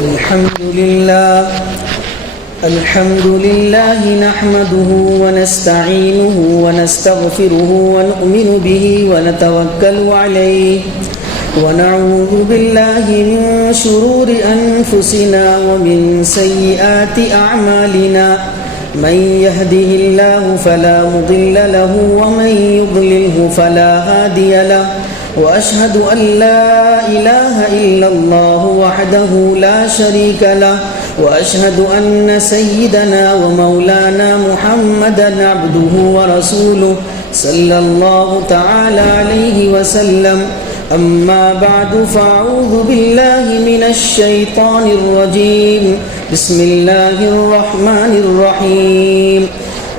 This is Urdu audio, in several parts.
الحمد لله نحمده ونستعينه ونستغفره ونؤمن به ونتوكل عليه ونعوذ بالله من شرور أنفسنا ومن سيئات أعمالنا من يهده الله فلا مضل له ومن يضلله فلا هادي له وأشهد أن لا إله إلا الله وحده لا شريك له وأشهد أن سيدنا ومولانا محمدا عبده ورسوله صلى الله تعالى عليه وسلم أما بعد فأعوذ بالله من الشيطان الرجيم بسم الله الرحمن الرحيم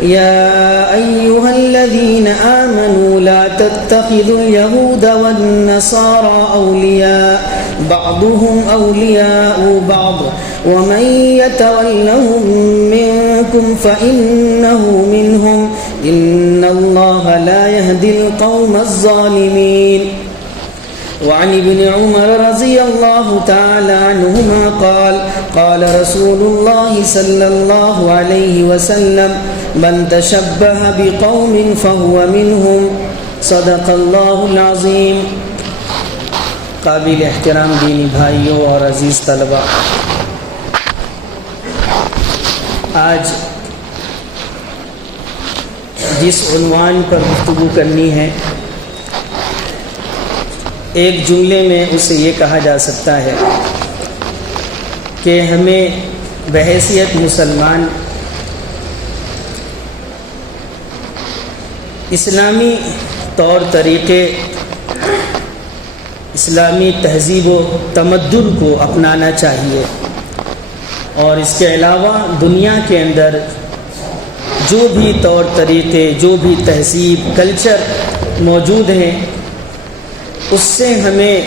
يا أيها الذين آمنوا لا تتخذوا اليهود والنصارى أولياء بعضهم أولياء بعض ومن يتولهم منكم فإنه منهم إن الله لا يهدي القوم الظالمين وعن ابن عمر رضي الله تعالى عنهما قال رسول الله صلى الله عليه وسلم من تشبه بقوم فهو منهم صدق الله العظيم. قابل احترام دینی بھائیوں اور عزیز طلباء، آج جس عنوان پر گفتگو کرنی ہے، ایک جملے میں اسے یہ کہا جا سکتا ہے کہ ہمیں بحیثیت مسلمان اسلامی طور طریقے، اسلامی تہذیب و تمدن کو اپنانا چاہیے، اور اس کے علاوہ دنیا کے اندر جو بھی طور طریقے، جو بھی تہذیب، کلچر موجود ہیں، اس سے ہمیں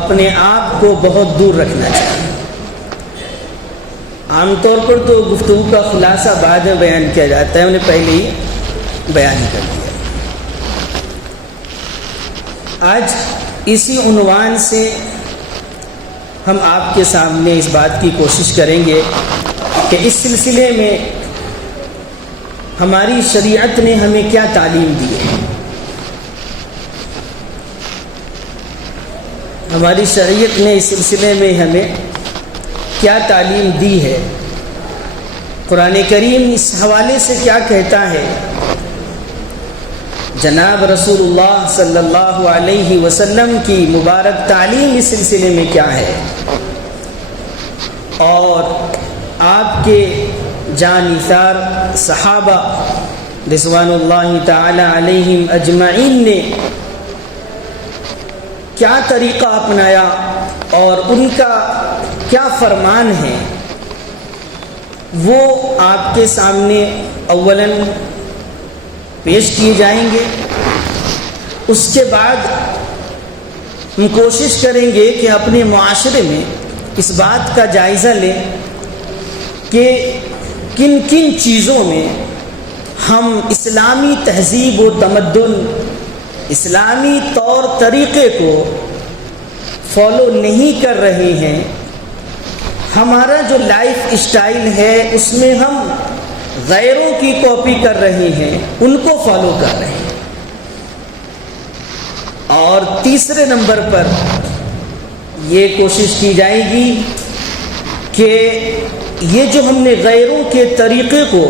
اپنے آپ کو بہت دور رکھنا چاہیے. عام طور پر تو گفتگو کا خلاصہ بعد میں بیان کیا جاتا ہے، ہم نے پہلے ہی بیان کر دیا. آج اسی عنوان سے ہم آپ کے سامنے اس بات کی کوشش کریں گے کہ اس سلسلے میں ہماری شریعت نے ہمیں کیا تعلیم دی ہے. ہماری شریعت نے اس سلسلے میں ہمیں کیا تعلیم دی ہے، قرآن کریم اس حوالے سے کیا کہتا ہے، جناب رسول اللہ صلی اللہ علیہ وسلم کی مبارک تعلیم اس سلسلے میں کیا ہے، اور آپ کے جانثار صحابہ رضوان اللہ تعالی علیہم اجمعین نے کیا طریقہ اپنایا اور ان کا کیا فرمان ہے، وہ آپ کے سامنے اولاً پیش کیے جائیں گے. اس کے بعد ہم کوشش کریں گے کہ اپنے معاشرے میں اس بات کا جائزہ لیں کہ کن کن چیزوں میں ہم اسلامی تہذیب و تمدن، اسلامی طور طریقے کو فالو نہیں کر رہے ہیں. ہمارا جو لائف اسٹائل ہے اس میں ہم غیروں کی کاپی کر رہے ہیں، ان کو فالو کر رہے ہیں. اور تیسرے نمبر پر یہ کوشش کی جائے گی کہ یہ جو ہم نے غیروں کے طریقے کو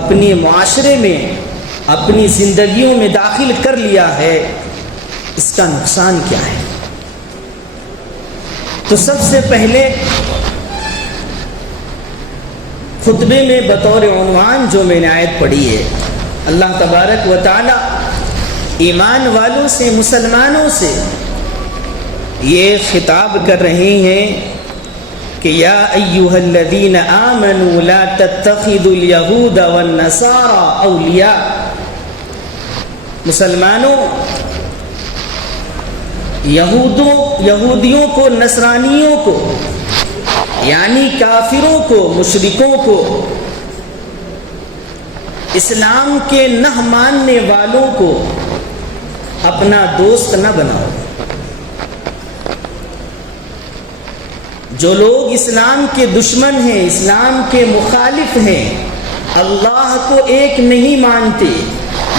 اپنے معاشرے میں، اپنی زندگیوں میں داخل کر لیا ہے، اس کا نقصان کیا ہے. تو سب سے پہلے خطبے میں بطور عنوان جو میں نے آیت پڑھی ہے، اللہ تبارک و تعالی ایمان والوں سے، مسلمانوں سے یہ خطاب کر رہے ہیں کہ یا ایھا الذین آمنوا لا تتخذوا الیہود والنصارى اولیاء. مسلمانوں، یہودیوں کو، نصرانیوں کو، یعنی کافروں کو، مشرکوں کو، اسلام کے نہ ماننے والوں کو اپنا دوست نہ بناؤ. جو لوگ اسلام کے دشمن ہیں، اسلام کے مخالف ہیں، اللہ کو ایک نہیں مانتے،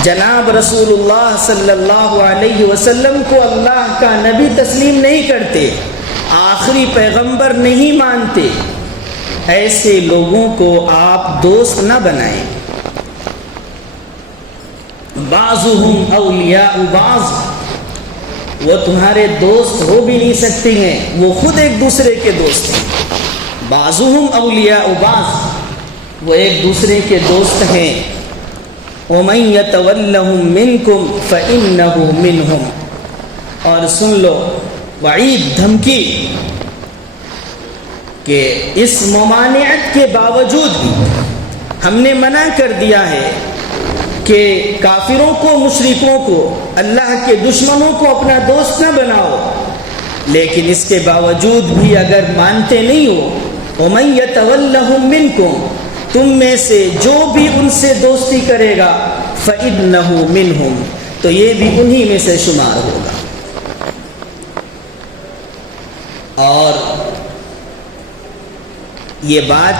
جناب رسول اللہ صلی اللہ علیہ وسلم کو اللہ کا نبی تسلیم نہیں کرتے، آخری پیغمبر نہیں مانتے، ایسے لوگوں کو آپ دوست نہ بنائیں۔ بعضهم اولیاء بعض، وہ تمہارے دوست ہو بھی نہیں سکتے ہیں، وہ خود ایک دوسرے کے دوست ہیں۔ بعضهم اولیاء بعض، وہ ایک دوسرے کے دوست ہیں۔ ومن يتولهم منكم فإنه منهم، اور سن لو وعید، دھمکی، کہ اس ممانعت کے باوجود بھی ہم نے منع کر دیا ہے کہ کافروں کو، مشرکوں کو، اللہ کے دشمنوں کو اپنا دوست نہ بناؤ، لیکن اس کے باوجود بھی اگر مانتے نہیں ہو، وَمَن يَتَوَلَّهُم مِّنكُم، تم میں سے جو بھی ان سے دوستی کرے گا، فَإِنَّهُ مِنْهُمْ، تو یہ بھی انہی میں سے شمار ہوگا۔ اور یہ بات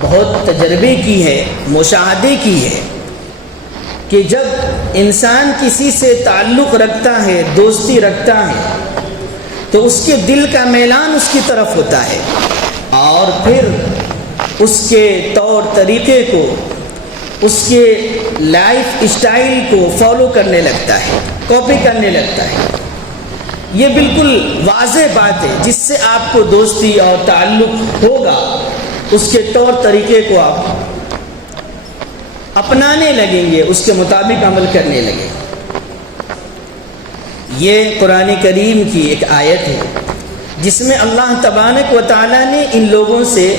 بہت تجربے کی ہے، مشاہدے کی ہے، کہ جب انسان کسی سے تعلق رکھتا ہے، دوستی رکھتا ہے، تو اس کے دل کا میلان اس کی طرف ہوتا ہے، اور پھر اس کے طور طریقے کو، اس کے لائف اسٹائل کو فالو کرنے لگتا ہے، کاپی کرنے لگتا ہے۔ یہ بالکل واضح بات ہے، جس سے آپ کو دوستی اور تعلق ہوگا، اس کے طور طریقے کو آپ اپنانے لگیں گے، اس کے مطابق عمل کرنے لگیں گے۔ یہ قرآن کریم کی ایک آیت ہے جس میں اللہ تبارک و تعالیٰ نے ان لوگوں سے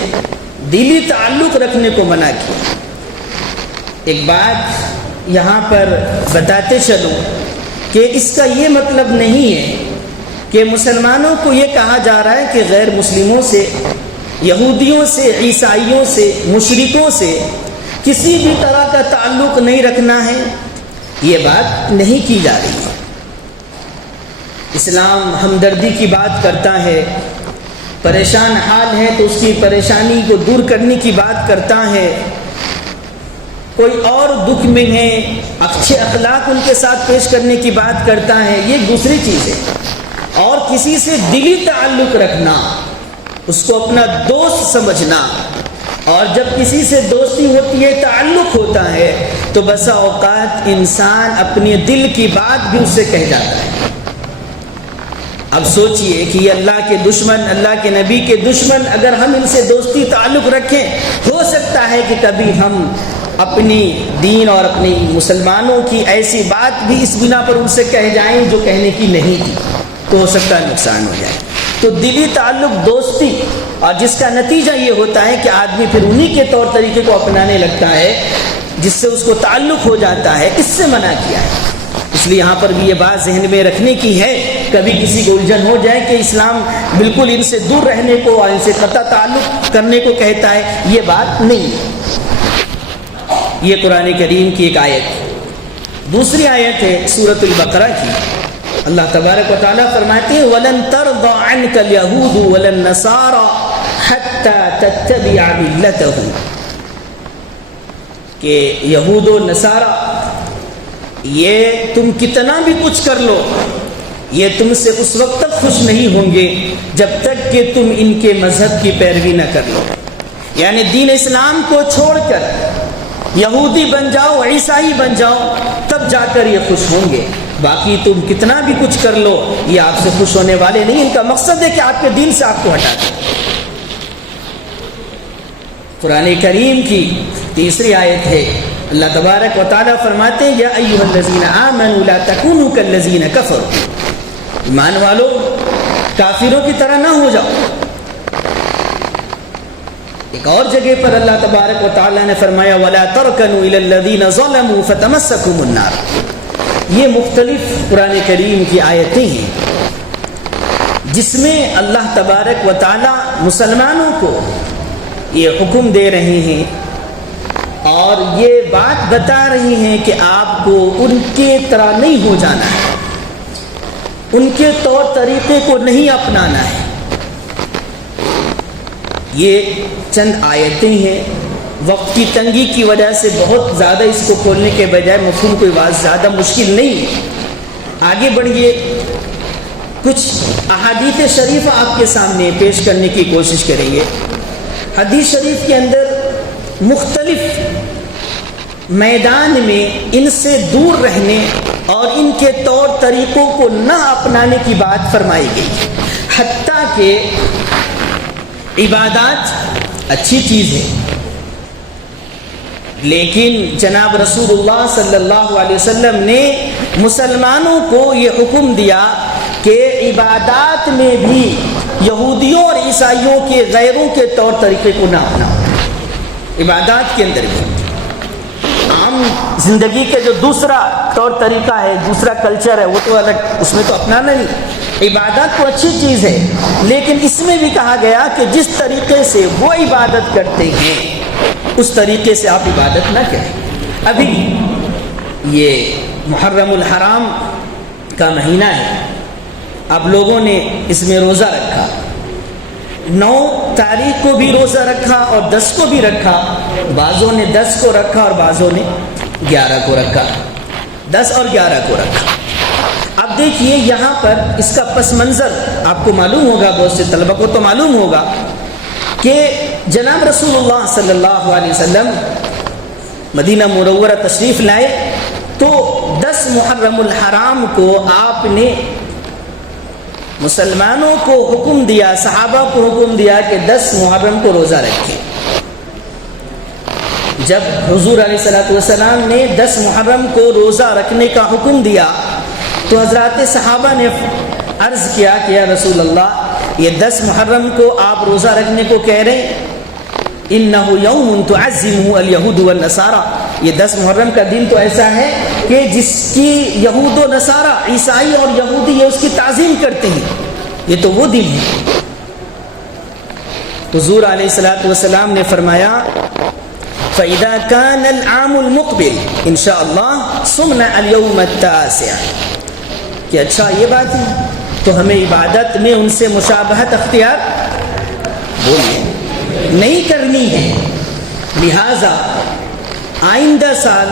دلی تعلق رکھنے کو منع کیا۔ ایک بات یہاں پر بتاتے چلوں کہ اس کا یہ مطلب نہیں ہے کہ مسلمانوں کو یہ کہا جا رہا ہے کہ غیر مسلموں سے، یہودیوں سے، عیسائیوں سے، مشرکوں سے کسی بھی طرح کا تعلق نہیں رکھنا ہے، یہ بات نہیں کی جا رہی ہے۔ اسلام ہمدردی کی بات کرتا ہے، پریشان حال ہے تو اس کی پریشانی کو دور کرنے کی بات کرتا ہے، کوئی اور دکھ میں ہے اچھے اخلاق ان کے ساتھ پیش کرنے کی بات کرتا ہے، یہ دوسری چیز ہے۔ اور کسی سے دلی تعلق رکھنا، اس کو اپنا دوست سمجھنا، اور جب کسی سے دوستی ہوتی ہے، تعلق ہوتا ہے، تو بسا اوقات انسان اپنے دل کی بات بھی اس سے کہہ جاتا ہے۔ اب سوچئے کہ یہ اللہ کے دشمن، اللہ کے نبی کے دشمن، اگر ہم ان سے دوستی تعلق رکھیں، ہو سکتا ہے کہ کبھی ہم اپنی دین اور اپنی مسلمانوں کی ایسی بات بھی اس بنا پر ان سے کہہ جائیں جو کہنے کی نہیں تھی، تو ہو سکتا ہے نقصان ہو جائے۔ تو دلی تعلق، دوستی، اور جس کا نتیجہ یہ ہوتا ہے کہ آدمی پھر انہی کے طور طریقے کو اپنانے لگتا ہے جس سے اس کو تعلق ہو جاتا ہے، اس سے منع کیا ہے۔ اس لیے یہاں پر بھی یہ بات ذہن میں رکھنے کی ہے، کبھی کسی کو الجھن ہو جائے کہ اسلام بالکل ان سے دور رہنے کو اور ان سے قطع تعلق کرنے کو کہتا ہے، یہ بات نہیں ہے۔ یہ قرآن کریم کی ایک آیت۔ دوسری آیت ہے سورۃ البقرہ کی، اللہ تبارک و تعالیٰ فرماتے ہیں وَلَن تَرْضَ عَنْكَ الْيَهُودُ وَلَا النَّصَارَى حَتَّى تَتَّبِعَ مِلَّتَهُمْ، کہ یہود و نصارہ یہ تم کتنا بھی کچھ کر لو، یہ تم سے اس وقت تک خوش نہیں ہوں گے جب تک کہ تم ان کے مذہب کی پیروی نہ کر لو، یعنی دین اسلام کو چھوڑ کر یہودی بن جاؤ، عیسائی بن جاؤ، تب جا کر یہ خوش ہوں گے، باقی تم کتنا بھی کچھ کر لو یہ آپ سے خوش ہونے والے نہیں، ان کا مقصد ہے کہ آپ کے دین سے آپ کو ہٹا دیں۔ قرآن کریم کی تیسری آیت ہے، اللہ تبارک و تعالیٰ فرماتے ہیں یا ایھا الذین آمنوا لا تکونوا کالذین کفروا، ایمان والو کافروں کی طرح نہ ہو جاؤ۔ ایک اور جگہ پر اللہ تبارک و تعالیٰ نے فرمایا ولا ترکنوا الی الذین ظلموا فتمسکم النار۔ یہ مختلف قرآن کریم کی آیتیں ہیں جس میں اللہ تبارک و تعالیٰ مسلمانوں کو یہ حکم دے رہے ہیں اور یہ بات بتا رہی ہیں کہ آپ کو ان کے طرح نہیں ہو جانا ہے، ان کے طور طریقے کو نہیں اپنانا ہے، یہ چند آیتیں ہیں، وقت کی تنگی کی وجہ سے بہت زیادہ اس کو کھولنے کے بجائے مفہوم کوئی بات زیادہ مشکل نہیں ہے۔ آگے بڑھیے، کچھ احادیث شریفہ آپ کے سامنے پیش کرنے کی کوشش کریں گے۔ حدیث شریف کے اندر مختلف میدان میں ان سے دور رہنے اور ان کے طور طریقوں کو نہ اپنانے کی بات فرمائی گئی، حتیٰ کہ عبادات اچھی چیز ہے، لیکن جناب رسول اللہ صلی اللہ علیہ وسلم نے مسلمانوں کو یہ حکم دیا کہ عبادات میں بھی یہودیوں اور عیسائیوں کے غیروں کے طور طریقے کو نہ اپناؤ۔ عبادات کے اندر بھی عام زندگی کے جو دوسرا طور طریقہ ہے، دوسرا کلچر ہے، وہ تو الگ، اس میں تو اپنانا نہیں۔ عبادت تو اچھی چیز ہے، لیکن اس میں بھی کہا گیا کہ جس طریقے سے وہ عبادت کرتے ہیں اس طریقے سے آپ عبادت نہ کریں۔ ابھی یہ محرم الحرام کا مہینہ ہے، اب لوگوں نے اس میں روزہ رکھا، 9 تاریخ کو بھی روزہ رکھا اور 10 کو بھی رکھا، بعضوں نے 10 کو رکھا اور بعضوں نے 11 کو رکھا، 10 اور 11 کو رکھا۔ اب دیکھیے یہاں پر اس کا پس منظر آپ کو معلوم ہوگا، بہت سے طلبہ کو تو معلوم ہوگا کہ جناب رسول اللہ صلی اللہ علیہ وسلم مدینہ منورہ تشریف لائے تو 10 محرم الحرام کو آپ نے مسلمانوں کو حکم دیا، صحابہ کو حکم دیا کہ 10 محرم کو روزہ رکھیں۔ جب حضور علیہ الصلوۃ والسلام نے 10 محرم کو روزہ رکھنے کا حکم دیا تو حضرات صحابہ نے عرض کیا کہ یا رسول اللہ، یہ 10 محرم کو آپ روزہ رکھنے کو کہہ رہے ہیں، انہ یوم تعظمہ الیہود والنصارى، یہ 10 محرم کا دن تو ایسا ہے کہ جس کی یہود و نصارہ، عیسائی اور یہودی یہ اس کی تعظیم کرتے ہیں، یہ تو وہ دن ہے۔ حضور علیہ الصلوۃ والسلام نے فرمایا فَإِذَا كَانَ الْعَامُ الْمُقْبِلِ إِنشَاءَ صُمْنَا الْيَوْمَ التَّاسِعَ، کہ اچھا یہ بات ہے تو ہمیں عبادت میں ان سے مشابہت اختیار نہیں کرنی ہے، لہذا آئندہ سال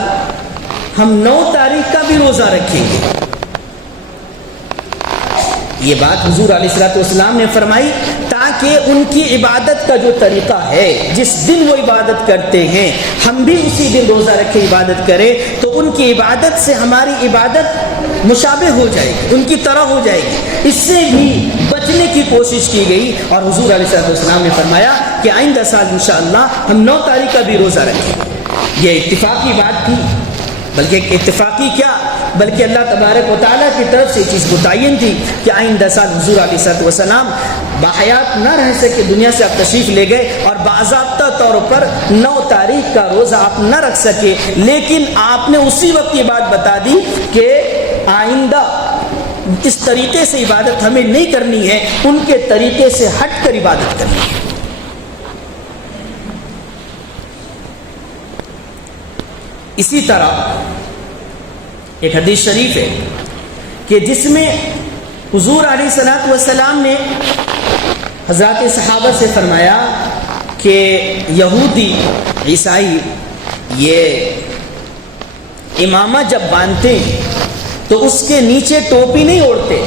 ہم 9 تاریخ کا بھی روزہ رکھیں گے۔ یہ بات حضور علیہ الصلوۃ والسلام نے فرمائی تاکہ ان کی عبادت کا جو طریقہ ہے، جس دن وہ عبادت کرتے ہیں ہم بھی اسی دن روزہ رکھے عبادت کریں، تو ان کی عبادت سے ہماری عبادت مشابہ ہو جائے گی، ان کی طرح ہو جائے گی۔ اس سے بھی بچنے کی کوشش کی گئی اور حضور علیہ الصلوۃ والسلام نے فرمایا کہ آئندہ سال انشاءاللہ ہم 9 تاریخ کا بھی روزہ رکھیں۔ یہ اتفاقی بات تھی، بلکہ اتفاقی کیا بلکہ اللہ تبارک و تعالیٰ کی طرف سے چیز متعین تھی کہ آئندہ سال حضور علیہ الصلوۃ والسلام باحیات نہ رہ سکے، دنیا سے آپ تشریف لے گئے اور باضابطہ طور پر 9 تاریخ کا روزہ آپ نہ رکھ سکے، لیکن آپ نے اسی وقت یہ بات بتا دی کہ آئندہ اس طریقے سے عبادت ہمیں نہیں کرنی ہے، ان کے طریقے سے ہٹ کر عبادت کرنی ہے۔ اسی طرح ایک حدیث شریف ہے کہ جس میں حضور علیہ الصلوۃ والسلام نے حضرات صحابہ سے فرمایا کہ یہودی عیسائی یہ امامہ جب باندھتے ہیں تو اس کے نیچے ٹوپی نہیں اوڑھتے،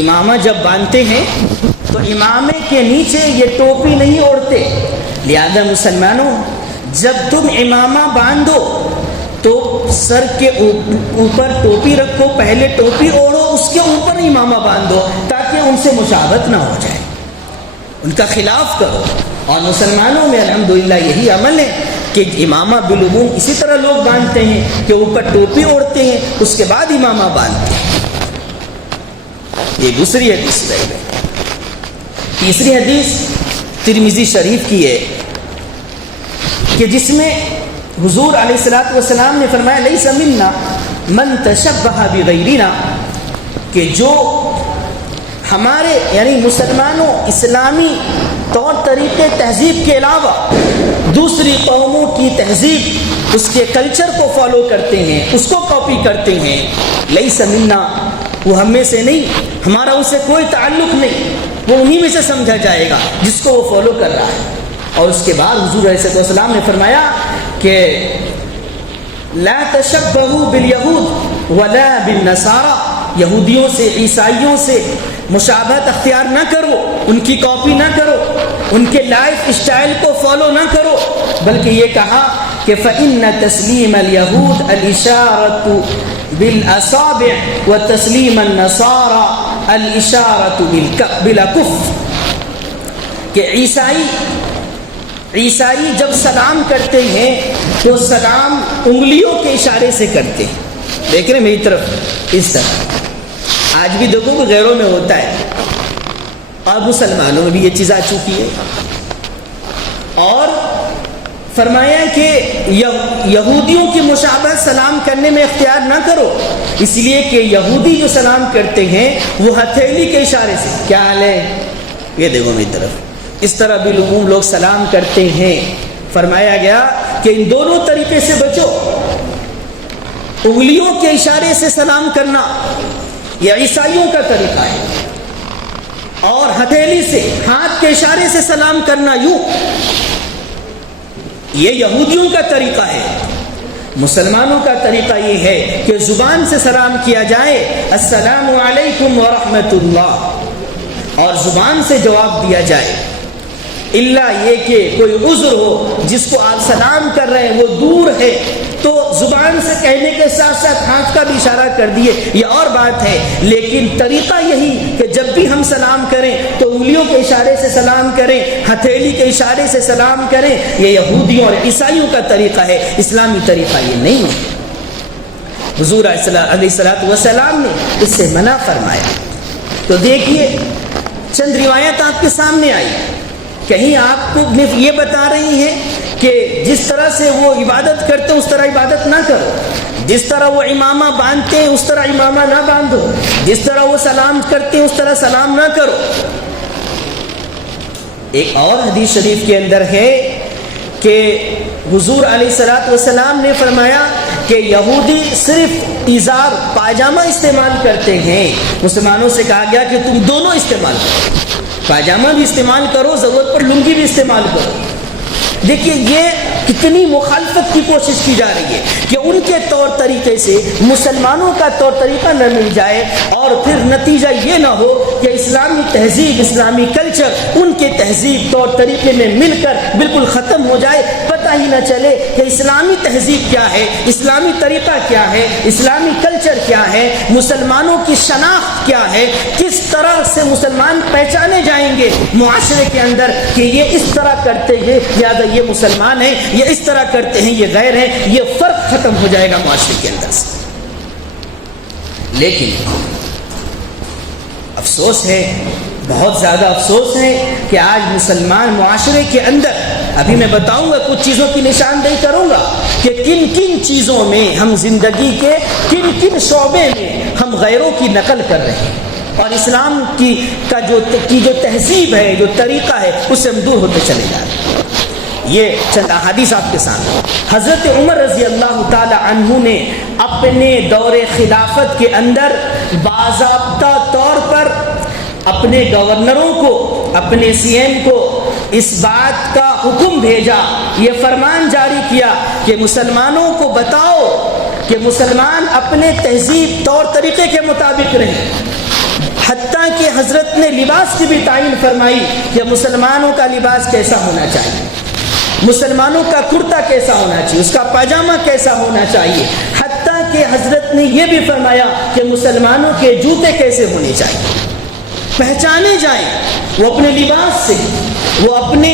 امامہ جب باندھتے ہیں تو امامے کے نیچے یہ ٹوپی نہیں اوڑھتے، لہذا مسلمانوں جب تم امامہ باندھو تو سر کے اوپر ٹوپی رکھو، پہلے ٹوپی اوڑھو، اس کے اوپر امامہ باندھو تاکہ ان سے مشابہت نہ ہو جائے، ان کا خلاف کرو۔ اور مسلمانوں میں الحمدللہ یہی عمل ہے کہ امامہ بالعموم اسی طرح لوگ باندھتے ہیں کہ اوپر ٹوپی اوڑھتے ہیں، اس کے بعد امامہ باندھتے ہیں۔ یہ دوسری حدیث رہی ہے۔ تیسری حدیث ترمذی شریف کی ہے کہ جس میں حضور علیہ الصلوۃ والسلام نے فرمایا لیس منا من تشبہ بغیرنا، کہ جو ہمارے یعنی مسلمانوں اسلامی طور طریقے تہذیب کے علاوہ دوسری قوموں کی تہذیب، اس کے کلچر کو فالو کرتے ہیں، اس کو کاپی کرتے ہیں، لیس منا، وہ ہم میں سے نہیں، ہمارا ان سے کوئی تعلق نہیں۔ وہ انہی میں سے سمجھا جائے گا جس کو وہ فالو کر رہا ہے۔ اور اس کے بعد حضور علیہ السلام نے فرمایا کہ لا تشبہوا بالیہود ولا بالنصارى، یہودیوں سے عیسائیوں سے مشابہت اختیار نہ کرو، ان کی کاپی نہ کرو، ان کے لائف اسٹائل کو فالو نہ کرو، بلکہ یہ کہا کہ فإن تسلیم اليہود الاشارۃ بالاصابع وتسلیم النصارى الاشارۃ بالکف، کہ عیسائی جب سلام کرتے ہیں تو سلام انگلیوں کے اشارے سے کرتے ہیں، دیکھ رہے میری طرف اس طرح۔ آج بھی دیکھو کہ غیروں میں ہوتا ہے اور مسلمانوں میں بھی یہ چیز آ چکی ہے۔ اور فرمایا کہ یہودیوں کی مشابہت سلام کرنے میں اختیار نہ کرو، اس لیے کہ یہودی جو سلام کرتے ہیں وہ ہتھیلی کے اشارے سے، کیا حال ہے یہ دیکھو میری طرف، اس طرح بالعموم لوگ سلام کرتے ہیں۔ فرمایا گیا کہ ان دونوں طریقے سے بچو، انگلیوں کے اشارے سے سلام کرنا یہ عیسائیوں کا طریقہ ہے، اور ہتھیلی سے ہاتھ کے اشارے سے سلام کرنا یوں، یہ یہودیوں کا طریقہ ہے۔ مسلمانوں کا طریقہ یہ ہے کہ زبان سے سلام کیا جائے، السلام علیکم ورحمۃ اللہ، اور زبان سے جواب دیا جائے، اللہ یہ کہ کوئی عذر ہو، جس کو آپ سلام کر رہے ہیں وہ دور ہے تو زبان سے کہنے کے ساتھ ساتھ ہاتھ کا بھی اشارہ کر دیے، یہ اور بات ہے، لیکن طریقہ یہی کہ جب بھی ہم سلام کریں تو انگلیوں کے اشارے سے سلام کریں، ہتھیلی کے اشارے سے سلام کریں، یہ یہودیوں اور عیسائیوں کا طریقہ ہے، اسلامی طریقہ یہ نہیں ہے۔ حضور علیہ السلام نے اس سے منع فرمایا۔ تو دیکھیے چند روایت آپ کے سامنے آئی، کہیں آپ کو یہ بتا رہی ہیں کہ جس طرح سے وہ عبادت کرتے ہیں اس طرح عبادت نہ کرو، جس طرح وہ امامہ باندھتے ہیں اس طرح امامہ نہ باندھو، جس طرح وہ سلام کرتے ہیں اس طرح سلام نہ کرو۔ ایک اور حدیث شریف کے اندر ہے کہ حضور علیہ السلام نے فرمایا کہ یہودی صرف ازار پاجامہ استعمال کرتے ہیں، مسلمانوں سے کہا گیا کہ تم دونوں استعمال کرو، پاجامہ بھی استعمال کرو، ضرورت پر لنگی بھی استعمال کرو۔ دیکھیے یہ کتنی مخالفت کی کوشش کی جا رہی ہے کہ ان کے طور طریقے سے مسلمانوں کا طور طریقہ نہ مل جائے، اور پھر نتیجہ یہ نہ ہو کہ اسلامی تہذیب، اسلامی کلچر ان کے تہذیب طور طریقے میں مل کر بالکل ختم ہو جائے، پتہ ہی نہ چلے کہ اسلامی تہذیب کیا ہے، اسلامی طریقہ کیا ہے، اسلامی کلچر کیا ہے، مسلمانوں کی شناخت کیا ہے، کس طرح سے مسلمان پہچانے جائیں گے معاشرے کے اندر کہ یہ اس طرح کرتے ہیں لہٰذا یہ مسلمان ہیں، یہ اس طرح کرتے ہیں یہ غیر ہیں، یہ فرق ختم ہو جائے گا معاشرے کے اندر سے۔ لیکن افسوس ہے، بہت زیادہ افسوس ہے کہ آج مسلمان معاشرے کے اندر، ابھی میں بتاؤں گا کچھ چیزوں کی نشاندہی کروں گا کہ کن کن چیزوں میں ہم زندگی کے کن کن شعبے میں ہم غیروں کی نقل کر رہے ہیں، اور اسلام کی جو تہذیب ہے، جو طریقہ ہے، اس سے ہم دور ہوتے چلے جا رہے ہیں۔ یہ چند احادیث آپ کے سامنے۔ حضرت عمر رضی اللہ تعالی عنہ نے اپنے دور خلافت کے اندر باضابطہ طور پر اپنے گورنروں کو، اپنے سی ایم کو اس بات کا حکم بھیجا، یہ فرمان جاری کیا کہ مسلمانوں کو بتاؤ کہ مسلمان اپنے تہذیب طور طریقے کے مطابق رہیں، حتیٰ کہ حضرت نے لباس کی بھی تعین فرمائی کہ مسلمانوں کا لباس کیسا ہونا چاہیے، مسلمانوں کا کرتا کیسا ہونا چاہیے، اس کا پاجامہ کیسا ہونا چاہیے، حتیٰ کہ حضرت نے یہ بھی فرمایا کہ مسلمانوں کے جوتے کیسے ہونے چاہیے، پہچانے جائیں، وہ اپنے لباس سے، وہ اپنے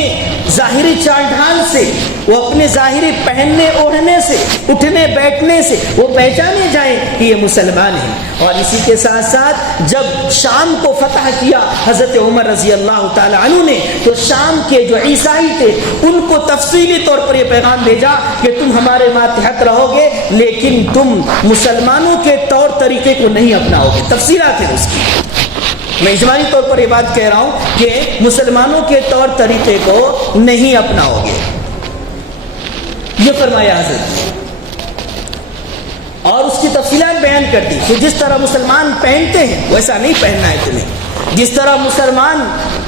ظاہری چال ڈھال سے، وہ اپنے ظاہری پہننے اوڑھنے سے، اٹھنے بیٹھنے سے وہ پہچانے جائیں کہ یہ مسلمان ہیں۔ اور اسی کے ساتھ ساتھ جب شام کو فتح کیا حضرت عمر رضی اللہ تعالی عنہ نے، تو شام کے جو عیسائی تھے ان کو تفصیلی طور پر یہ پیغام بھیجا کہ تم ہمارے ماتحت رہو گے لیکن تم مسلمانوں کے طور طریقے کو نہیں اپناؤ گے، تفصیلات ہیں اس کی۔ میں اجمالی طور پر یہ بات کہہ رہا ہوں کہ مسلمانوں کے طور طریقے کو نہیں اپناؤ گے، یہ فرمایا حضرت، اور اس کی تفصیلات بیان کر دی کہ جس طرح مسلمان پہنتے ہیں ویسا نہیں پہننا ہے تمہیں، جس طرح مسلمان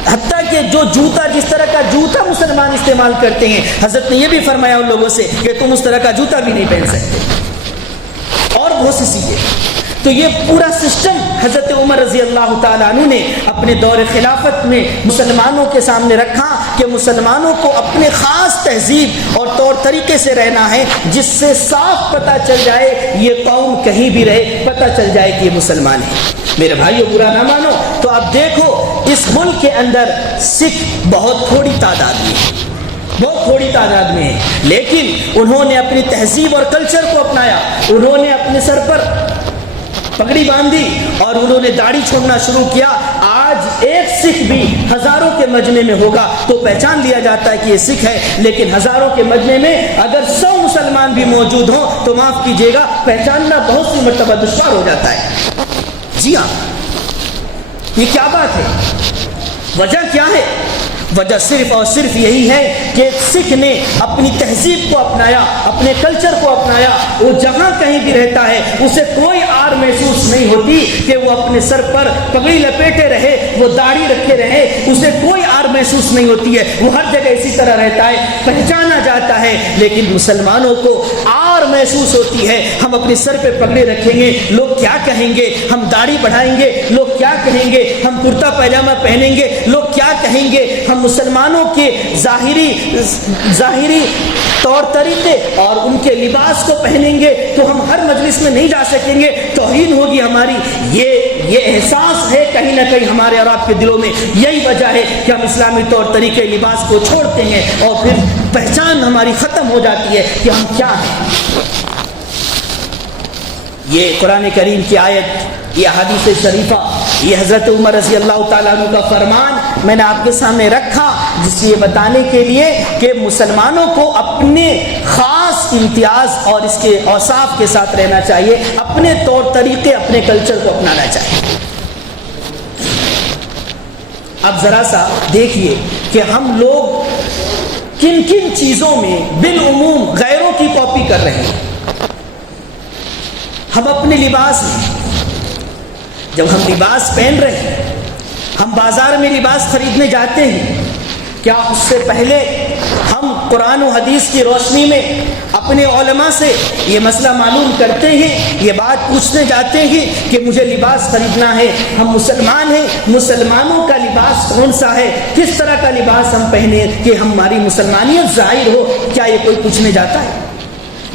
حتیٰ کہ جو جوتا جس طرح کا جوتا مسلمان استعمال کرتے ہیں، حضرت نے یہ بھی فرمایا ان لوگوں سے کہ تم اس طرح کا جوتا بھی نہیں پہن سکتے، اور بہت سی چیزیں۔ تو یہ پورا سسٹم حضرت عمر رضی اللہ تعالیٰ عنہ نے اپنے دور خلافت میں مسلمانوں کے سامنے رکھا کہ مسلمانوں کو اپنے خاص تہذیب اور طور طریقے سے رہنا ہے، جس سے صاف پتہ چل جائے یہ قوم کہیں بھی رہے پتہ چل جائے کہ یہ مسلمان ہیں۔ میرے بھائیو برا نہ مانو تو اب دیکھو اس ملک کے اندر سکھ بہت تھوڑی تعداد میں ہیں، بہت تھوڑی تعداد میں ہیں، لیکن انہوں نے اپنی تہذیب اور کلچر کو اپنایا، انہوں نے اپنے سر پر پگڑی باندھی اور انہوں نے داڑھی چھوڑنا شروع کیا۔ آج ایک سکھ بھی ہزاروں کے مجمع میں ہوگا تو پہچان لیا جاتا ہے کہ یہ سکھ ہے، لیکن ہزاروں کے مجمع میں اگر 100 مسلمان بھی موجود ہوں تو معاف کیجیے گا پہچاننا بہت سی مرتبہ دشوار ہو جاتا ہے۔ جی ہاں، یہ کیا بات ہے؟ وجہ کیا ہے؟ وجہ صرف اور صرف یہی ہے کہ سکھ نے اپنی تہذیب کو اپنایا، اپنے کلچر کو اپنایا، وہ جہاں کہیں بھی رہتا ہے اسے کوئی آر محسوس نہیں ہوتی کہ وہ اپنے سر پر پگڑی لپیٹے رہے، وہ داڑھی رکھے رہے، اسے کوئی آر محسوس نہیں ہوتی ہے، وہ ہر جگہ اسی طرح رہتا ہے، پہچانا جاتا ہے۔ لیکن مسلمانوں کو آر محسوس ہوتی ہے، ہم اپنے سر پہ پگڑی رکھیں گے لوگ کیا کہیں گے، ہم داڑھی بڑھائیں گے لوگ کیا کہیں گے، ہم کرتا پائجامہ پہنیں گے لوگ کیا کہیں گے، ہم مسلمانوں کے ظاہری طور طریقے اور ان کے لباس کو پہنیں گے تو ہم ہر مجلس میں نہیں جا سکیں گے، توہین ہوگی ہماری۔ یہ احساس ہے کہیں نہ کہیں ہمارے اور آپ کے دلوں میں، یہی وجہ ہے کہ ہم اسلامی طور طریقے لباس کو چھوڑتے ہیں اور پھر پہچان ہماری ختم ہو جاتی ہے کہ ہم کیا ہیں۔ یہ قرآن کریم کی آیت، یہ حدیث شریفہ، یہ حضرت عمر رضی اللہ تعالیٰ عنہ کا فرمان میں نے آپ کے سامنے رکھا جس یہ بتانے کے لیے کہ مسلمانوں کو اپنے خاص امتیاز اور اس کے اوصاف کے ساتھ رہنا چاہیے، اپنے طور طریقے اپنے کلچر کو اپنانا چاہیے۔ اب ذرا سا دیکھیے کہ ہم لوگ کن کن چیزوں میں بالعموم غیروں کی کاپی کر رہے ہیں۔ ہم اپنے لباس میں جب ہم لباس پہن رہے ہیں، ہم بازار میں لباس خریدنے جاتے ہیں، کیا اس سے پہلے ہم قرآن و حدیث کی روشنی میں اپنے علماء سے یہ مسئلہ معلوم کرتے ہیں، یہ بات پوچھنے جاتے ہیں کہ مجھے لباس خریدنا ہے، ہم مسلمان ہیں، مسلمانوں کا لباس کون سا ہے، کس طرح کا لباس ہم پہنے کہ ہماری مسلمانیت ظاہر ہو، کیا یہ کوئی پوچھنے جاتا ہے؟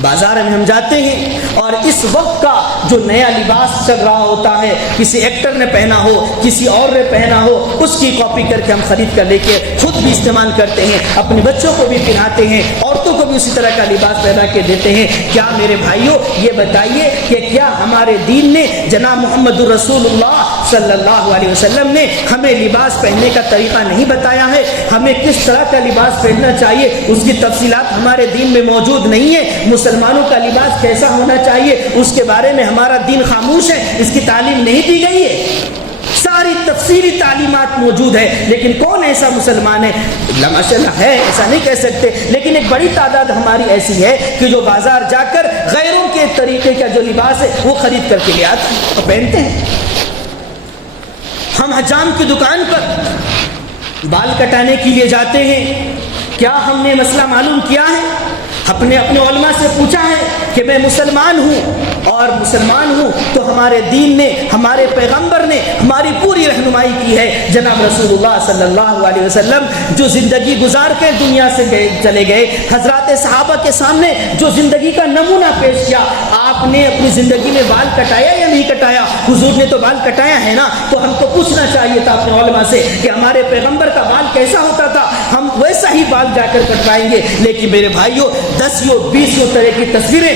بازار میں ہم جاتے ہیں اور اس وقت کا جو نیا لباس چل رہا ہوتا ہے، کسی ایکٹر نے پہنا ہو، کسی اور نے پہنا ہو، اس کی کاپی کر کے ہم خرید کر لے کے خود بھی استعمال کرتے ہیں، اپنے بچوں کو بھی پہناتے ہیں، عورتوں کو بھی اسی طرح کا لباس پہنا کے دیتے ہیں۔ کیا میرے بھائیوں یہ بتائیے کہ کیا ہمارے دین نے جناب محمد رسول اللہ صلی اللہ علیہ وسلم نے ہمیں لباس پہننے کا طریقہ نہیں بتایا ہے؟ ہمیں کس طرح کا لباس پہننا چاہیے اس کی تفصیلات ہمارے دین میں موجود نہیں ہے۔ مسلمانوں کا لباس کیسا ہونا چاہیے اس کے بارے میں ہمارا دین خاموش ہے، اس کی تعلیم نہیں دی گئی ہے۔ ساری تفصیلی تعلیمات موجود ہے، لیکن کون ایسا مسلمان ہے؟ ماشاءاللہ ہے، ایسا نہیں کہہ سکتے، لیکن ایک بڑی تعداد ہماری ایسی ہے کہ جو بازار جا کر غیروں کے طریقے کا جو لباس ہے وہ خرید کر کے لے آتے ہیں اور پہنتے ہیں۔ ہم حجام کی دکان پر بال کٹانے کے لیے جاتے ہیں، کیا ہم نے مسئلہ معلوم کیا ہے؟ اپنے علماء سے پوچھا ہے کہ میں مسلمان ہوں اور مسلمان ہوں تو ہمارے دین نے، ہمارے پیغمبر نے ہماری پوری رہنمائی کی ہے۔ جناب رسول اللہ صلی اللہ علیہ وسلم جو زندگی گزار کے دنیا سے چلے گئے، حضرات صحابہ کے سامنے جو زندگی کا نمونہ پیش کیا، آپ نے اپنی زندگی میں بال کٹایا یا نہیں کٹایا؟ حضور نے تو بال کٹایا ہے نا، تو ہم کو پوچھنا چاہیے تھا اپنے علماء سے کہ ہمارے پیغمبر کا بال کیسا ہوتا تھا، ہم ویسا ہی بال جا کر کٹوائیں گے۔ لیکن میرے بھائیوں 10-20 طرح کی تصویریں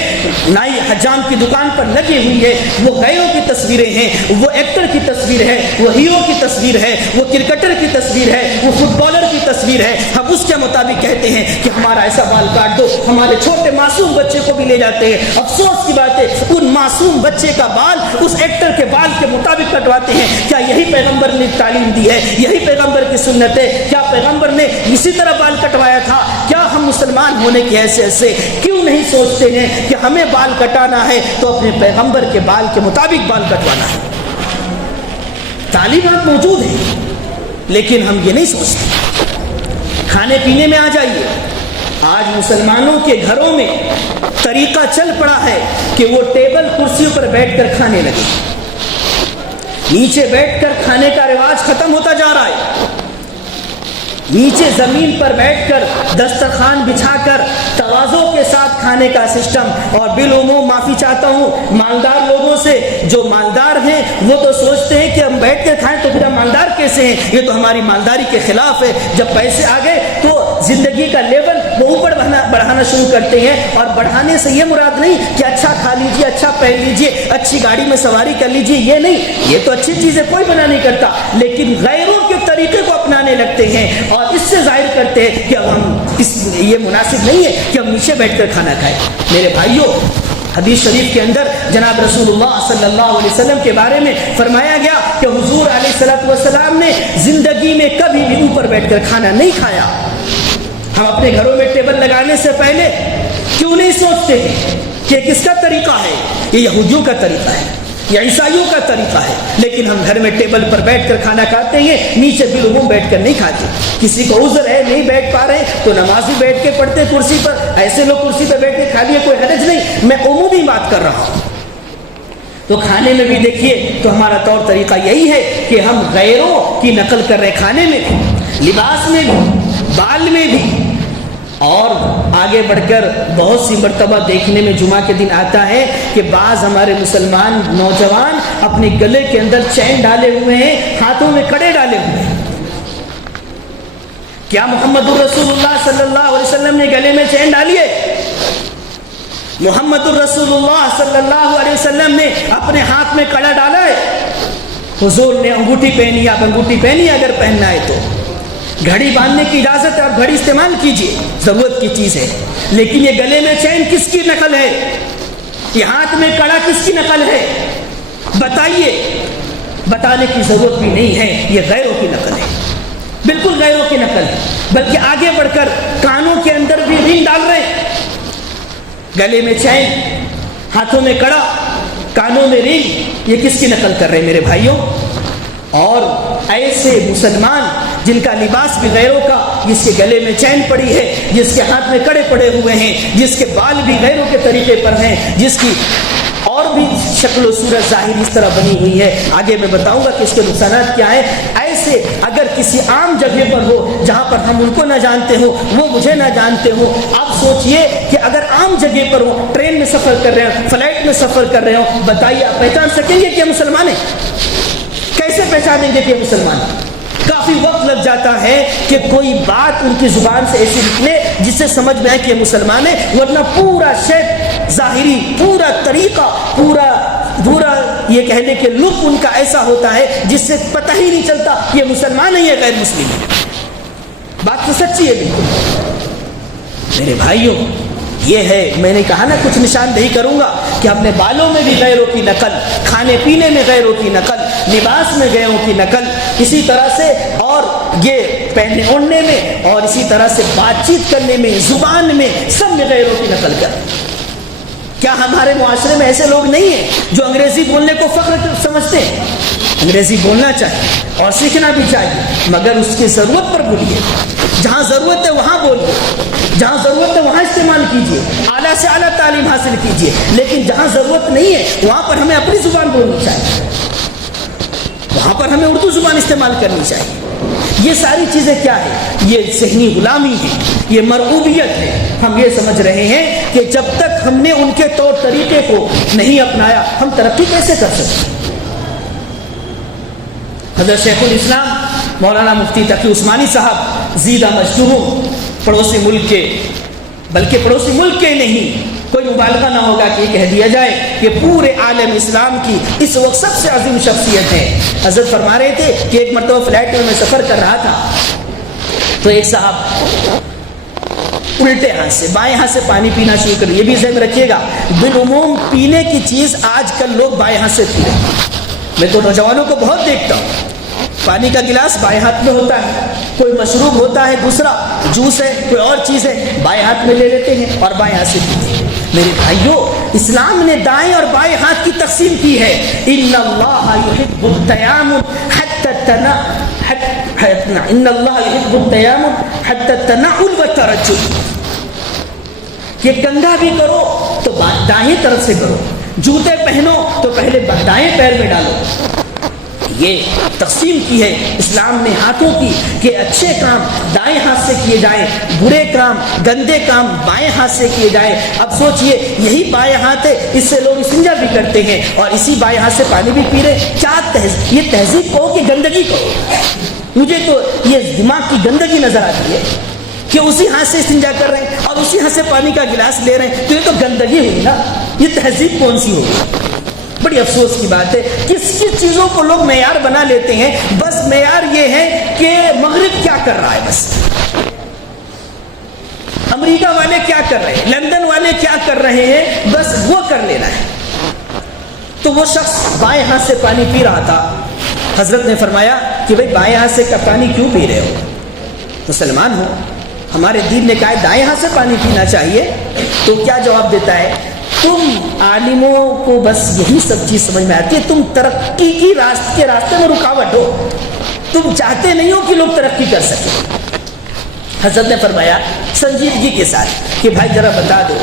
نائی حجام کی دکان پر لگی ہوئی ہے، وہ غیروں کی تصویریں ہیں، وہ ایکٹر کی تصویر ہے، وہ ہیرو کی تصویر ہے، وہ کرکٹر کی تصویر ہے، وہ فٹ بالر کی تصویر ہے، ہم اس کے مطابق کہتے ہیں کہ ہمارا ایسا بال کاٹ دو۔ ہمارے چھوٹے معصوم بچے کو بھی لے جاتے ہیں، افسوس کی بات ہے ان معصوم بچے کا بال اس ایکٹر کے بال کے مطابق کٹواتے ہیں۔ کیا یہی پیغمبر نے تعلیم دی ہے؟ یہی پیغمبر کی سنت ہے؟ کیا پیغمبر نے اسی طرح بال کٹوایا تھا؟ کیا ہم مسلمان ہونے کی حیثیت سے کیوں نہیں سوچتے ہیں کہ ہمیں بال کٹانا ہے تو اپنے پیغمبر کے بال کے مطابق بال کٹوانا ہے؟ تعلیمات موجود ہیں لیکن ہم یہ نہیں سوچتے. کھانے پینے میں آ جائیے. آج مسلمانوں کے گھروں میں طریقہ چل پڑا ہے کہ وہ ٹیبل کرسیوں پر بیٹھ کر کھانے لگے. نیچے بیٹھ کر کھانے کا رواج ختم ہوتا جا رہا ہے. نیچے زمین پر بیٹھ کر دسترخوان بچھا کر تواضع کے ساتھ کھانے کا سسٹم. اور بالعموم معافی چاہتا ہوں مالدار لوگوں سے, جو مالدار ہیں وہ تو سوچتے ہیں کہ ہم بیٹھ کر کھائیں تو پھر ہم مالدار کیسے ہیں, یہ تو ہماری مالداری کے خلاف ہے. جب پیسے آ گئے تو زندگی کا لیول وہ اوپر بڑھانا شروع کرتے ہیں. اور بڑھانے سے یہ مراد نہیں کہ اچھا کھا لیجیے, اچھا پہن لیجیے, اچھی گاڑی میں سواری کر لیجیے, یہ نہیں. یہ تو اچھی چیزیں کوئی منع نہیں کرتا, لیکن غیروں کے طریقے کو اپنانے لگتے ہیں اور اس سے ظاہر کرتے ہیں کہ اب ہم یہ مناسب نہیں ہے کہ ہم نیچے بیٹھ کر کھانا کھائیں. میرے بھائیوں, حدیث شریف کے اندر جناب رسول اللہ صلی اللہ علیہ وسلم کے بارے میں فرمایا گیا کہ حضور علیہ الصلوۃ والسلام نے زندگی میں کبھی بھی اوپر بیٹھ کر کھانا نہیں کھایا. ہم اپنے گھروں میں ٹیبل لگانے سے پہلے کیوں نہیں سوچتے کہ کس کا طریقہ ہے؟ یہ یہودیوں کا طریقہ ہے, یہ عیسائیوں کا طریقہ ہے. لیکن ہم گھر میں ٹیبل پر بیٹھ کر کھانا کھاتے ہیں, نیچے بالعموم بیٹھ کر نہیں کھاتے. کسی کو عذر ہے نہیں بیٹھ پا رہے تو نمازی بیٹھ کے پڑھتے کرسی پر, ایسے لوگ کرسی پہ بیٹھ کے کھا لیے, کوئی حرج نہیں. میں عمومی بات کر رہا ہوں. تو کھانے میں بھی دیکھیے تو ہمارا طور طریقہ یہی ہے کہ ہم غیروں کی نقل کر رہے, کھانے میں بھی, لباس میں بھی, بال میں بھی. اور آگے بڑھ کر بہت سی مرتبہ دیکھنے میں جمعہ کے دن آتا ہے کہ بعض ہمارے مسلمان نوجوان اپنے گلے کے اندر چین ڈالے ہوئے ہیں, ہاتھوں میں کڑے ڈالے ہوئے ہیں. کیا محمد الرسول اللہ صلی اللہ علیہ وسلم نے گلے میں چین ڈالی ہے؟ محمد الرسول اللہ صلی اللہ علیہ وسلم نے اپنے ہاتھ میں کڑا ڈالا ہے؟ حضور نے انگوٹھی پہنی, آپ انگوٹھی پہنی اگر پہننا ہے تو. گھڑی باندھنے کی اجازت ہے, آپ گھڑی استعمال کیجئے, ضرورت کی چیز ہے. لیکن یہ گلے میں چین کس کی نقل ہے؟ یہ ہاتھ میں کڑا کس کی نقل ہے؟ بتائیے. بتانے کی ضرورت بھی نہیں ہے, یہ غیروں کی نقل ہے, بالکل غیروں کی نقل ہے. بلکہ آگے بڑھ کر کانوں کے اندر بھی رنگ ڈال رہے ہیں. گلے میں چین, ہاتھوں میں کڑا, کانوں میں رنگ, یہ کس کی نقل کر رہے ہیں میرے بھائیوں؟ اور ایسے مسلمان جن کا لباس بھی غیروں کا, جس کے گلے میں چین پڑی ہے, جس کے ہاتھ میں کڑے پڑے ہوئے ہیں, جس کے بال بھی غیروں کے طریقے پر ہیں, جس کی اور بھی شکل و صورت ظاہر اس طرح بنی ہوئی ہے. آگے میں بتاؤں گا کہ اس کے نقصانات کیا ہیں. ایسے اگر کسی عام جگہ پر ہو جہاں پر ہم ان کو نہ جانتے ہو, وہ مجھے نہ جانتے ہو, آپ سوچئے کہ اگر عام جگہ پر ہو, ٹرین میں سفر کر رہے ہو, فلائٹ میں سفر کر رہے ہو, بتائیے آپ پہچان سکیں گے کہ یہ مسلمان ہیں؟ کیسے پہچانیں گے کہ یہ مسلمان ہیں؟ کافی وقت لگ جاتا ہے کہ کوئی بات ان کی زبان سے ایسی نکلے جس سے سمجھ میں آئے کہ یہ مسلمان ہے, ورنہ پورا شیپ ظاہری, پورا طریقہ, پورا یہ کہنے کے لک ان کا ایسا ہوتا ہے جس سے پتہ ہی نہیں چلتا کہ یہ مسلمان ہے یا غیر مسلم ہے. بات تو سچی ہے بالکل. میرے بھائیوں, یہ ہے, میں نے کہا نا کچھ نشاندہی کروں گا کہ اپنے بالوں میں بھی غیروں کی نقل, کھانے پینے میں غیروں کی نقل, لباس میں غیروں کی نقل, اسی طرح سے اور یہ پہننے اوڑھنے میں, اور اسی طرح سے بات چیت کرنے میں, زبان میں, سب میں غیروں کی نقل کر. کیا ہمارے معاشرے میں ایسے لوگ نہیں ہیں جو انگریزی بولنے کو فخر سمجھتے ہیں؟ انگریزی بولنا چاہیے اور سیکھنا بھی چاہیے, مگر اس کی ضرورت پر بولیے. جہاں ضرورت ہے وہاں بولیے, جہاں ضرورت ہے وہاں استعمال کیجیے, اعلیٰ سے اعلیٰ تعلیم حاصل کیجیے. لیکن جہاں ضرورت نہیں ہے وہاں پر ہمیں اپنی زبان بولنی چاہیے, وہاں پر ہمیں اردو زبان استعمال کرنی چاہیے. یہ ساری چیزیں کیا ہے؟ یہ ذہنی غلامی ہے, یہ مرغوبیت ہے. ہم یہ سمجھ رہے ہیں کہ جب تک ہم نے ان کے طور طریقے کو نہیں اپنایا ہم ترقی کیسے کر سکتے. حضرت شیخ الاسلام مولانا مفتی تقی عثمانی صاحب زیدہ مجدوم, پڑوسی ملک کے, بلکہ پڑوسی ملک کے نہیں, کوئی مبالغہ نہ ہوگا کہ یہ کہہ دیا جائے کہ پورے عالم اسلام کی اس وقت سب سے عظیم شخصیت ہے. حضرت فرما رہے تھے کہ ایک مرتبہ فلائٹ میں سفر کر رہا تھا تو ایک صاحب الٹے ہاتھ سے, بائیں ہاتھ سے پانی پینا شروع کر. یہ بھی ذہن رکھیے گا, بالعموم پینے کی چیز آج کل لوگ بائیں ہاتھ سے پی رہے ہیں. میں تو نوجوانوں کو بہت دیکھتا ہوں, پانی کا گلاس بائیں ہاتھ میں ہوتا ہے, کوئی مشروب ہوتا ہے, دوسرا جوس ہے, کوئی اور چیز ہے, بائیں ہاتھ میں لے لیتے ہیں اور بائیں ہاتھ سے پیتے ہیں. میرے بھائیوں, اسلام نے دائیں اور بائیں ہاتھ کی تقسیم کی ہے. ان اللہ یحب التیامن ان اللہ یحب التیامن حتی التنعل والترجل، کہ کندھا بھی کرو تو دائیں طرف سے کرو، جوتے پہنو تو پہلے دائیں پیر میں ڈالو. یہ تقسیم کی ہے اسلام نے ہاتھوں کی کہ اچھے کام دائیں ہاتھ سے کیے جائیں، برے کام گندے کام بائیں ہاتھ سے کیے جائیں. اب سوچئے یہی بائیں ہاتھ ہے، اس سے لوگ استنجا بھی کرتے ہیں اور اسی بائیں ہاتھ سے پانی بھی پی رہے. کیا یہ تہذیب کہو کہ گندگی کہو؟ مجھے تو یہ دماغ کی گندگی نظر آتی ہے کہ اسی ہاتھ سے استنجا کر رہے ہیں اور اسی ہاتھ سے پانی کا گلاس لے رہے ہیں، تو یہ تو گندگی ہوئی نا. یہ تہذیب کون سی ہوگی؟ بڑی افسوس کی بات ہے. کس کس چیزوں کو لوگ معیار بنا لیتے ہیں. بس معیار یہ ہے کہ مغرب کیا کر رہا ہے، بس امریکہ والے کیا کر رہے ہیں، لندن والے کیا کر رہے ہیں، بس وہ کر لینا ہے. تو وہ شخص بائیں ہاتھ سے پانی پی رہا تھا. حضرت نے فرمایا کہ بھئی بائیں ہاتھ سے پانی کیوں پی رہے ہو؟ مسلمان ہو، ہمارے دین نے کہا ہے دائیں ہاتھ سے پانی پینا چاہیے. تو کیا جواب دیتا ہے؟ تم عالموں کو بس یہی سب چیز سمجھ میں آتی ہے، تم ترقی کی راستے میں رکاوٹ ہو، تم چاہتے نہیں ہو کہ لوگ ترقی کر سکیں. حضرت نے فرمایا سنجیدگی کے ساتھ کہ بھائی ذرا بتا دو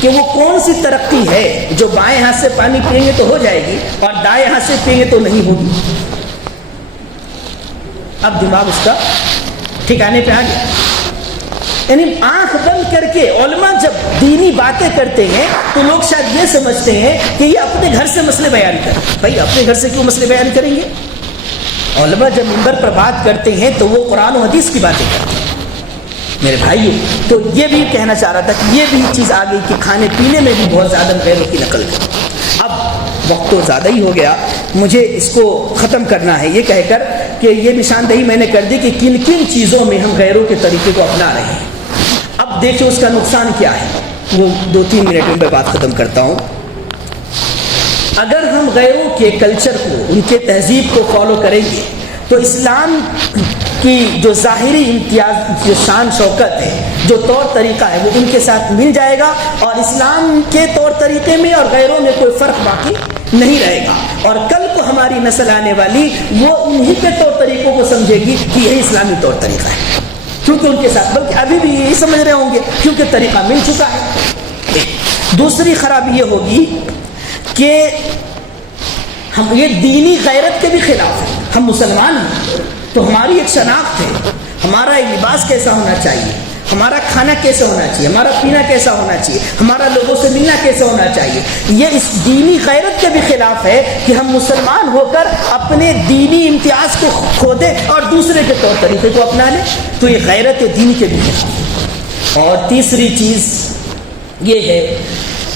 کہ وہ کون سی ترقی ہے جو بائیں ہاتھ سے پانی پئیں گے تو ہو جائے گی اور دائیں ہاتھ سے پئیں گے تو نہیں ہوگی. اب دماغ اس کا ٹھکانے پہ آ گیا. یعنی آنکھ بند کر کے علماء جب دینی باتیں کرتے ہیں تو لوگ شاید یہ سمجھتے ہیں کہ یہ اپنے گھر سے مسئلے بیان کریں. بھائی اپنے گھر سے کیوں مسئلے بیان کریں گے؟ علماء جب منبر پر بات کرتے ہیں تو وہ قرآن و حدیث کی باتیں کرتے ہیں. میرے بھائیو، تو یہ بھی کہنا چاہ رہا تھا کہ یہ بھی چیز آ گئی کہ کھانے پینے میں بھی بہت زیادہ غیروں کی نقل کریں. اب وقت تو زیادہ ہی ہو گیا، مجھے اس کو ختم کرنا ہے یہ کہہ کر کہ یہ نشاندہی میں نے کر دی کہ کن کن چیزوں میں ہم غیروں کے طریقے کو اپنا رہے ہیں. اب دیکھیں اس کا نقصان کیا ہے، وہ 2-3 منٹ میں بات ختم کرتا ہوں. اگر ہم غیروں کے کلچر کو، ان کے تہذیب کو فالو کریں گے تو اسلام کی جو ظاہری امتیاز، جو شان شوکت ہے، جو طور طریقہ ہے، وہ ان کے ساتھ مل جائے گا اور اسلام کے طور طریقے میں اور غیروں میں کوئی فرق باقی نہیں رہے گا. اور کل کو ہماری نسل آنے والی وہ انہی کے طور طریقوں کو سمجھے گی کہ یہی اسلامی طور طریقہ ہے، کیونکہ ان کے ساتھ بلکہ ابھی بھی یہی سمجھ رہے ہوں گے کیونکہ طریقہ مل چکا ہے. دوسری خرابی یہ ہوگی کہ ہم یہ دینی غیرت کے بھی خلاف ہیں. ہم مسلمان ہیں تو ہماری ایک شناخت ہے، ہمارا ایک لباس کیسا ہونا چاہیے، ہمارا کھانا کیسا ہونا چاہیے، ہمارا پینا کیسا ہونا چاہیے، ہمارا لوگوں سے ملنا کیسا ہونا چاہیے. یہ اس دینی غیرت کے بھی خلاف ہے کہ ہم مسلمان ہو کر اپنے دینی امتیاز کو کھو دیں اور دوسرے کے طور طریقے کو اپنا لیں. تو یہ غیرت دین کے بھی خلاف. اور تیسری چیز یہ ہے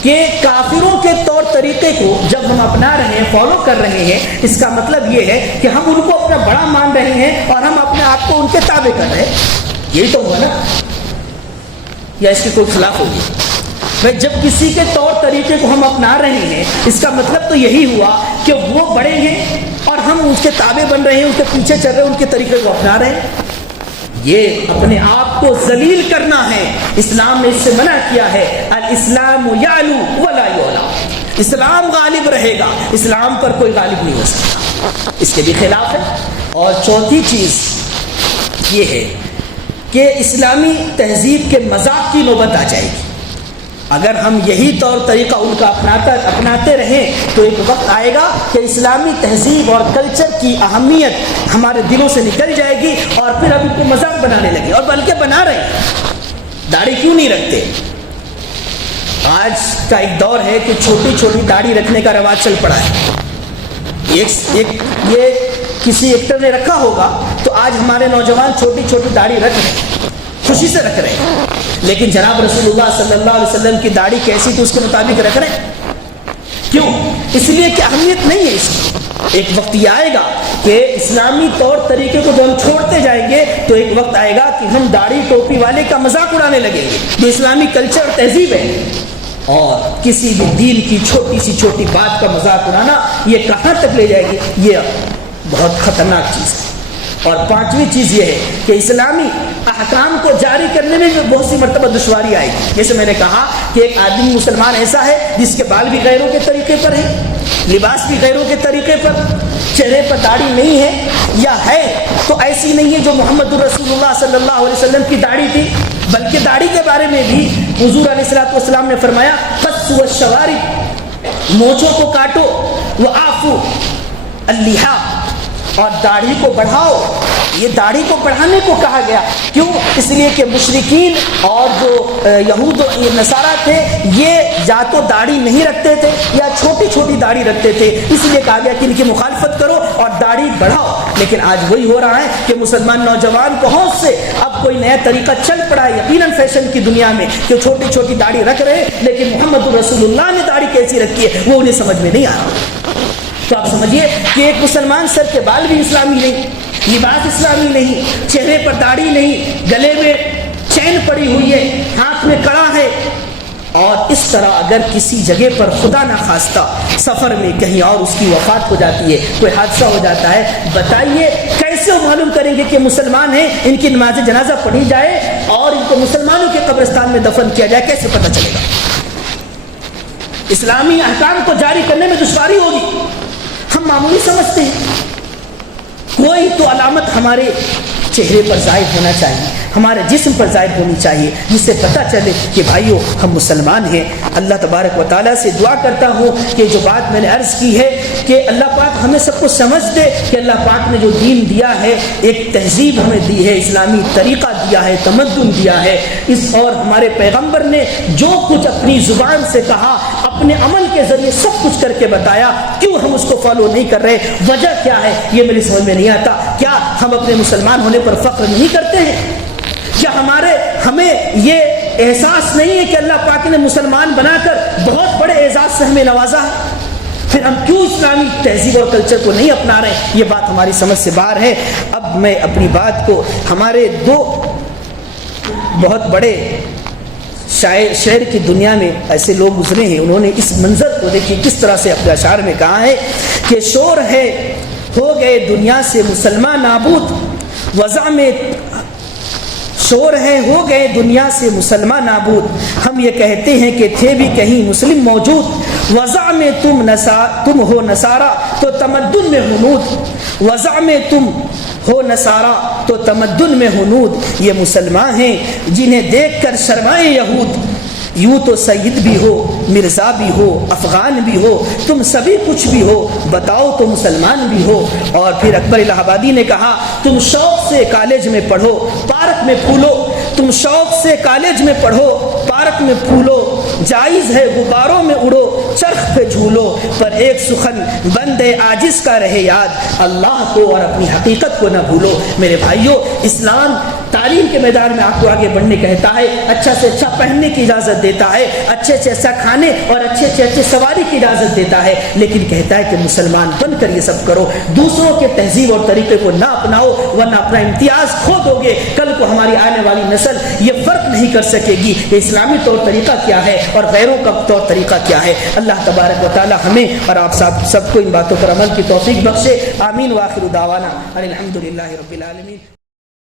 کہ کافروں کے طور طریقے کو جب ہم اپنا رہے ہیں، فالو کر رہے ہیں، اس کا مطلب یہ ہے کہ ہم ان کو اپنا بڑا مان رہے ہیں اور ہم اپنے آپ کو ان کے تابع کر رہے ہیں. یہی تو ہوا نا، یا اس کے کوئی خلاف ہوگی؟ جب کسی کے طور طریقے کو ہم اپنا رہے ہیں اس کا مطلب تو یہی ہوا کہ وہ بڑے ہیں اور ہم ان کے تابع بن رہے ہیں، ان کے پیچھے چل رہے ہیں، ان کے طریقے کو اپنا رہے ہیں. یہ اپنے آپ کو ذلیل کرنا ہے. اسلام نے اس سے منع کیا ہے. الاسلام یعلو ولا یعلا، اسلام غالب رہے گا، اسلام پر کوئی غالب نہیں ہو سکتا. اس کے بھی خلاف ہے. اور چوتھی چیز یہ ہے کہ اسلامی تہذیب کے مذاق کی نوبت آ جائے گی. اگر ہم یہی طور طریقہ ان کا اپناتے رہیں تو ایک وقت آئے گا کہ اسلامی تہذیب اور کلچر کی اہمیت ہمارے دلوں سے نکل جائے گی اور پھر ہم ان کو مذاق بنانے لگے. اور بلکہ بنا رہے ہیں. داڑھی کیوں نہیں رکھتے؟ آج کا ایک دور ہے کہ چھوٹی چھوٹی داڑھی رکھنے کا رواج چل پڑا ہے. یہ کسی ایکٹر نے رکھا ہوگا تو آج ہمارے نوجوان چھوٹی چھوٹی داڑھی رکھ رہے ہیں، خوشی سے رکھ رہے ہیں. لیکن جناب رسول اللہ صلی اللہ علیہ وسلم کی داڑھی کیسی تھی اس کے مطابق رکھ رہے ہیں. کیوں؟ اس لیے کہ اہمیت نہیں ہے اس کی. ایک وقت یہ آئے گا کہ اسلامی طور طریقے کو جو ہم چھوڑتے جائیں گے تو ایک وقت آئے گا کہ ہم داڑھی ٹوپی والے کا مذاق اڑانے لگیں گے جو اسلامی کلچر اور تہذیب ہے. اور کسی بھی دین کی چھوٹی سی چھوٹی بات کا مذاق اڑانا یہ کہاں تک لے جائے گی؟ یہ بہت خطرناک چیز ہے. اور پانچویں چیز یہ ہے کہ اسلامی احکام کو جاری کرنے میں بھی بہت سی مرتبہ دشواری آئے گی. جیسے میں نے کہا کہ ایک آدمی مسلمان ایسا ہے جس کے بال بھی غیروں کے طریقے پر ہیں، لباس بھی غیروں کے طریقے پر، چہرے پر داڑھی نہیں ہے یا ہے تو ایسی نہیں ہے جو محمد الرسول اللہ صلی اللہ علیہ وسلم کی داڑھی تھی، بلکہ داڑھی کے بارے میں بھی حضور علیہ الصلوۃ والسلام نے فرمایا قصوا الشوارب، مونچھوں کو کاٹو، وعفوا اللحا، اور داڑھی کو بڑھاؤ۔ یہ داڑھی کو بڑھانے کو کہا گیا، کیوں؟ اس لیے کہ مشرکین اور جو یہود و نصارہ تھے یہ یا تو داڑھی نہیں رکھتے تھے یا چھوٹی چھوٹی داڑھی رکھتے تھے، اس لیے کہا گیا کہ ان کی مخالفت کرو اور داڑھی بڑھاؤ۔ لیکن آج وہی ہو رہا ہے کہ مسلمان نوجوان کو ہوش سے اب کوئی نیا طریقہ چل پڑا ہے، یقیناً فیشن کی دنیا میں، کہ چھوٹی چھوٹی داڑھی رکھ رہے ہیں، لیکن محمد الرسول اللہ نے داڑھی کیسی رکھی ہے وہ انہیں سمجھ میں نہیں آ رہا۔ تو آپ سمجھیے کہ ایک مسلمان سر کے بال بھی اسلامی نہیں، لباس اسلامی نہیں، چہرے پر داڑھی نہیں، گلے میں چین پڑی ہوئی ہے، ہاتھ میں کڑا ہے، اور اس طرح اگر کسی جگہ پر خدا نہ خواستہ سفر میں کہیں اور اس کی وفات ہو جاتی ہے، کوئی حادثہ ہو جاتا ہے، بتائیے کیسے وہ معلوم کریں گے کہ مسلمان ہیں؟ ان کی نماز جنازہ پڑھی جائے اور ان کو مسلمانوں کے قبرستان میں دفن کیا جائے، کیسے پتہ چلے گا؟ اسلامی احکام کو جاری کرنے میں دشواری ہوگی، ہم معمولی سمجھتے ہیں۔ کوئی تو علامت ہمارے چہرے پر ظاہر ہونا چاہیے، ہمارے جسم پر ظاہر ہونی چاہیے، جس سے پتہ چلے کہ بھائیو ہم مسلمان ہیں۔ اللہ تبارک و تعالیٰ سے دعا کرتا ہوں کہ جو بات میں نے عرض کی ہے کہ اللہ پاک ہمیں سب کو سمجھ دے کہ اللہ پاک نے جو دین دیا ہے، ایک تہذیب ہمیں دی ہے، اسلامی طریقہ دیا ہے، تمدن دیا ہے، اس اور ہمارے پیغمبر نے جو کچھ اپنی زبان سے کہا، اپنے عمل کے ذریعے سب کچھ کر کے بتایا، کیوں ہم اس کو فالو نہیں کر رہے؟ وجہ کیا ہے یہ میری سمجھ میں نہیں آتا۔ کیا ہم اپنے مسلمان ہونے پر فخر نہیں کرتے ہیں؟ کیا ہمیں یہ احساس نہیں ہے کہ اللہ پاک نے مسلمان بنا کر بہت بڑے اعزاز سے ہمیں نوازا ہے؟ پھر ہم کیوں اسلامی تہذیب اور کلچر کو نہیں اپنا رہے ہیں؟ یہ بات ہماری سمجھ سے باہر ہے۔ اب میں اپنی بات کو، ہمارے دو بہت بڑے شعر کی دنیا میں ایسے لوگ گزرے ہیں، انہوں نے اس منظر کو دیکھیں کس طرح سے اپنے اشعار میں کہا ہے کہ شور ہے ہو گئے دنیا سے مسلمان نابود، وضع میں شور ہے ہو گئے دنیا سے مسلمان نابود، ہم یہ کہتے ہیں کہ تھے بھی کہیں مسلم موجود، وضع میں تم ہو نصارہ تو تمدن میں ہنود، وضع میں تم ہو نصارہ تو تمدن میں ہنود، یہ مسلمان ہیں جنہیں دیکھ کر شرمائے یہود، یوں تو سید بھی ہو مرزا بھی ہو افغان بھی ہو تم سبھی کچھ بھی ہو، بتاؤ تو مسلمان بھی ہو۔ اور پھر اکبر الہ آبادی نے کہا تم شوق سے کالج میں پڑھو پارک میں پھولو، تم شوق سے کالج میں پڑھو پارک میں پھولو، جائز ہے غباروں میں اڑو چرخ پہ جھولو، پر ایک سخن بندے عاجز کا رہے یاد، اللہ کو اور اپنی حقیقت کو نہ بھولو۔ میرے بھائیوں، اسلام تعلیم کے میدان میں آپ کو آگے بڑھنے کہتا ہے، اچھا سے اچھا پہننے کی اجازت دیتا ہے، اچھے سے اچھا کھانے اور اچھے سے اچھے سواری کی اجازت دیتا ہے، لیکن کہتا ہے کہ مسلمان بن کر یہ سب کرو، دوسروں کے تہذیب اور طریقے کو نہ اپناؤ ورنہ اپنا امتیاز کھو دو گے۔ کل کو ہماری آنے والی نسل یہ فرق نہیں کر سکے گی کہ اسلامی طور طریقہ کیا ہے اور غیروں کا طور طریقہ کیا ہے۔ اللہ تبارک و تعالی ہمیں اور آپ سب کو ان باتوں پر عمل کی توفیق بخشے۔ آمین۔ وآخر دعوانا الحمدللہ رب العالمین۔